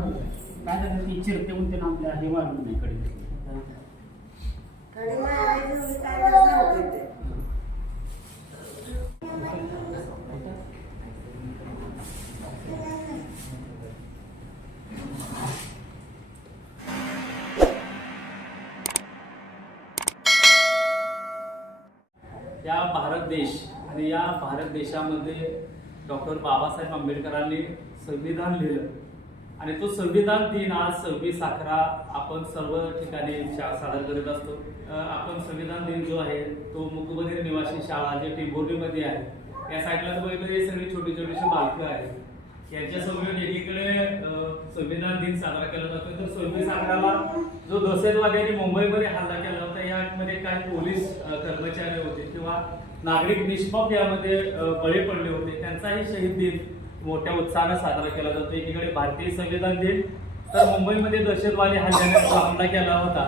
मारून काय झालं ती चिरते म्हणते ना आपल्या हे मारून नाही कडे या भारत देश आणि या भारत देशामध्ये डॉक्टर बाबासाहेब आंबेडकरांनी संविधान लिहिलं आणि तो संविधान दिन आज 26/11 आपण सर्व ठिकाणी सादर करत असतो. आपण संविधान दिन जो आहे तो मुकबधीर निवासी शाळा जे टिंबोर्लीमध्ये आहे या साईडला बघितलं सगळी छोटी छोटीशी बालकं आहेत. यांच्यासमोर एकीकडे संविधान दिन साजरा केला जातो तर 26/11ला जो दहशतवाद्यांनी मुंबईमध्ये हल्ला केला होता यामध्ये काही पोलीस कर्मचारी होते किंवा नागरिक निष्पाप यामध्ये बळी पडले होते त्यांचाही शहीद दिन मोठ्या उत्साहाने साजरा केला जातो. एकीकडे भारतीय संविधान दिन तर मुंबईमध्ये दहशतवादी हल्ल्याने जो हमला केला होता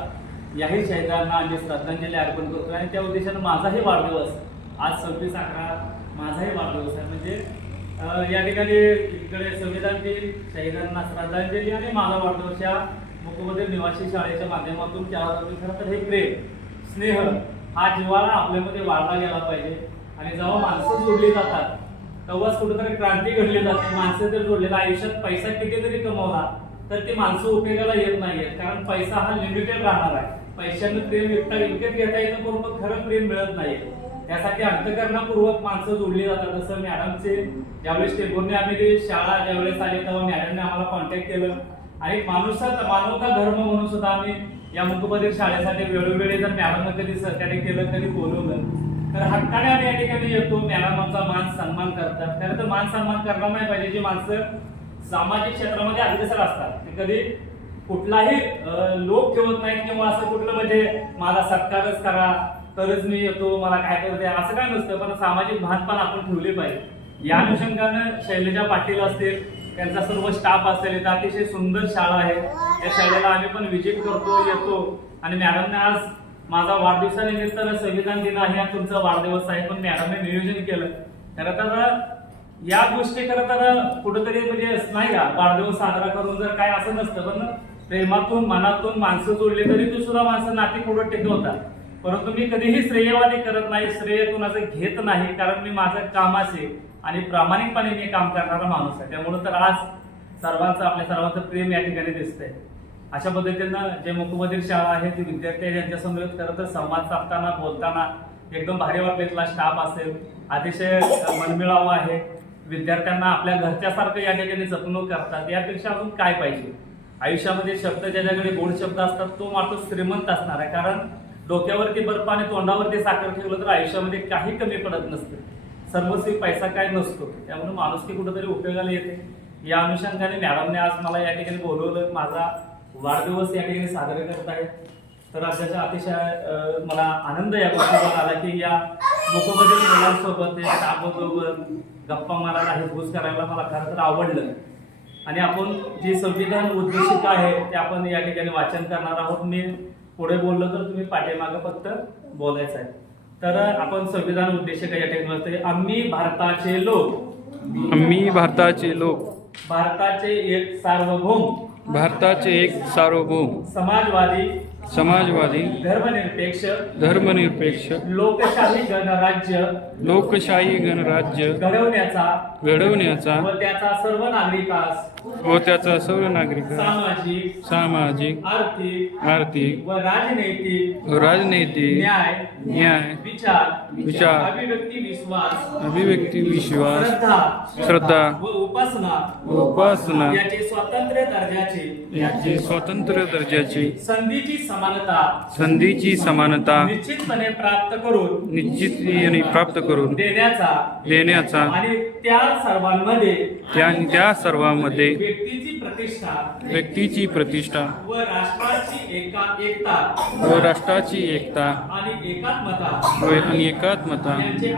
याही शहीदांना आम्ही श्रद्धांजली अर्पण करतो आणि त्या उद्देशाने माझाही वाढदिवस आज 26/11 माझाही वाढदिवस आहे. म्हणजे या ठिकाणी इकडे संविधान दिन शहीदांना श्रद्धांजली आणि माझा वाढदिवस या मुकबधीर निवासी शाळेच्या माध्यमातून केला जातो. खरं तर हे प्रेम स्नेह हा जीवाला आपल्यामध्ये वाढला गेला पाहिजे आणि जेव्हा माणसं जोडली जातात तेव्हाच कुठेतरी क्रांती घडली जाते. माणसं जर जोडलेला आयुष्यात पैसा किती जरी कमवला तर ती माणसं उपयोगाला येत नाहीयेत कारण पैसा हा लिमिटेड राहणार आहे. पैशाने प्रेम विकत घेता येतं पण खरं प्रेम मिळत नाही. त्यासाठी अंतःकरणापूर्वक माणसं जोडली जातात. जसं मॅडमचे ज्यावेळेस टेबोरने आम्ही ती शाळा ज्यावेळेस आली तेव्हा मॅडमने आम्हाला कॉन्टॅक्ट केलं आणि मानवता धर्म म्हणून सुद्धा आम्ही या मुकबधीर शाळेसाठी वेळोवेळी जर मॅडमनं कधी सहकार्य केलं कधी बोलवलं तर हक्काने आम्ही या ठिकाणी येतो. मॅडम आमचा मान सन्मान करतात. खरं तर मान सन्मान करणार नाही पाहिजे. जी माणसं सामाजिक क्षेत्रामध्ये अग्रेसर असतात ते कधी कुठलाही लोक ठेवत नाहीत किंवा असं कुठलं म्हणजे माझा सत्कारच करा तरच मी येतो मला काय करू द्या असं काय नसतं. पण सामाजिक भान पण आपण ठेवले पाहिजे. या अनुषंगानं शैलजा पाटील असतील त्यांचा सर्व स्टाफ असेल इथं अतिशय सुंदर शाळा आहे. त्या शाळेला आम्ही पण व्हिजिट करतो येतो आणि मॅडमने आज माझा वाढदिवसानिमित्तानं संविधान दिन आहे तुमचा वाढदिवस आहे पण मॅडमने नियोजन केलं. खरं तर या गोष्टी खरं तर कुठेतरी म्हणजे नाही का वाढदिवस साजरा करून जर काय असं नसतं पण प्रेमातून मनातून माणसं जोडली तरी तू सुद्धा माणसं नाती पुढे टिकवतात. परंतु मी कधीही श्रेयवादी करत नाही श्रेय कुणाचं घेत नाही कारण मी माझं कामाचे आणि प्रामाणिकपणे मी काम करणारा माणूस आहे. त्यामुळे तर आज सर्वांचं आपल्या सर्वांचं प्रेम या ठिकाणी दिसतंय. अशा पद्धतीनं जे मुकबधीर शाळा आहे ती विद्यार्थी यांच्यासमोर खरं तर संवाद साधताना बोलताना एकदम भारी वाटलेला स्टाफ असेल अतिशय मनमिळावं आहे. विद्यार्थ्यांना आपल्या घरच्यासारखं या ठिकाणी जपणूक करतात. यापेक्षा अजून काय पाहिजे. आयुष्यामध्ये शब्द ज्याच्याकडे गोड शब्द असतात तो माणूस श्रीमंत असणार आहे कारण डोक्यावरती बर्फ आणि तोंडावरती साखर ठेवलं तर आयुष्यामध्ये काही कमी पडत नसतं. सर्वस्वी पैसा काय नसतो त्यामुळे माणुसकी कुठेतरी उपयोगाला येते. या अनुषंगाने मॅडमने आज मला या ठिकाणी बोलवलं माझा वाढदिवस या ठिकाणी साजरा करत आहे. तर अशाचा अतिशय मला आनंद या गोष्टीवर आला की या मुकबधीर मुलांसोबत स्टाफसोबत गप्पा मारायला हितगुज करायला मला खरं तर आवडलं. आणि आपण जी संविधान उद्देशिका आहे ते आपण या ठिकाणी वाचन करणार आहोत. मी पुढे बोललो तर तुम्ही पाठीमागं फक्त बोलायचं आहे. तर आपण संविधान उद्देशिका या ठिकाणी वाचतोय. आम्ही भारताचे लोक भारताचे एक सार्वभौम समाजवादी धर्मनिरपेक्ष लोकशाही गणराज्य घडवण्याचा व त्याचा सर्व नागरिकांस सामाजिक आर्थिक व राजनैतिक न्याय विचार अभिव्यक्ती विश्वास श्रद्धा व उपासना याची स्वातंत्र्य दर्जाची संधीची समानता निश्चितपणे प्राप्त करून देण्याचा आणि त्या सर्वांमध्ये व्यक्तीची प्रतिष्ठा व राष्ट्राची एकता आणि एकात्मता यांचे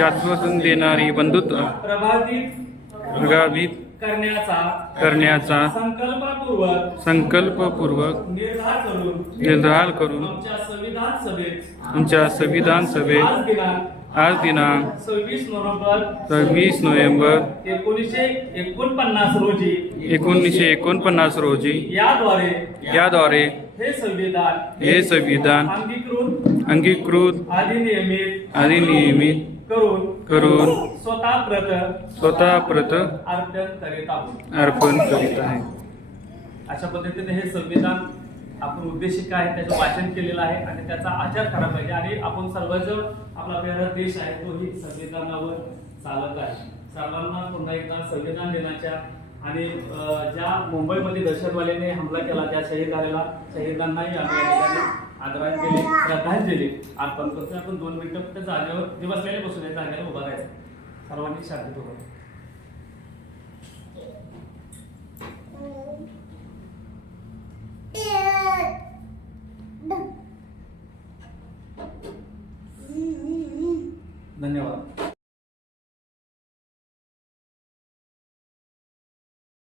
आश्वासन देणारी बंधुता प्रभावित करण्याचा संकल्पपूर्वक निर्धार करून आमच्या संविधान सभेत आज दिनांक 26 नोव्हेंबर 26 नोव्हेंबर 1949 रोजी 1949 रोजी याद्वारे हे संविधान अंगीकृत अधिनियमित करून स्वतः प्रत अर्पण करीत आहे. अशा पद्धतीने हे संविधान आपण उद्देशिका आहे त्याचं वाचन केलेलं आहे आणि त्याचा आचार करायला पाहिजे आणि आपण सर्वजण आपला भारत देश आहे तोही संविधानावर चालत आहे. सर्वांना पुन्हा एकदा संविधान दिनाच्या आणि ज्या मुंबईमध्ये दहशतवाद्याने हमला केला त्या शहीदांनाही आम्ही या ठिकाणी आदरांजली श्रद्धांजली अर्पण करतो. आपण 2 मिनिटं त्या जागेवर जे बसलेले बसून या जागेला उभा राहायचं. सर्वांनी शांती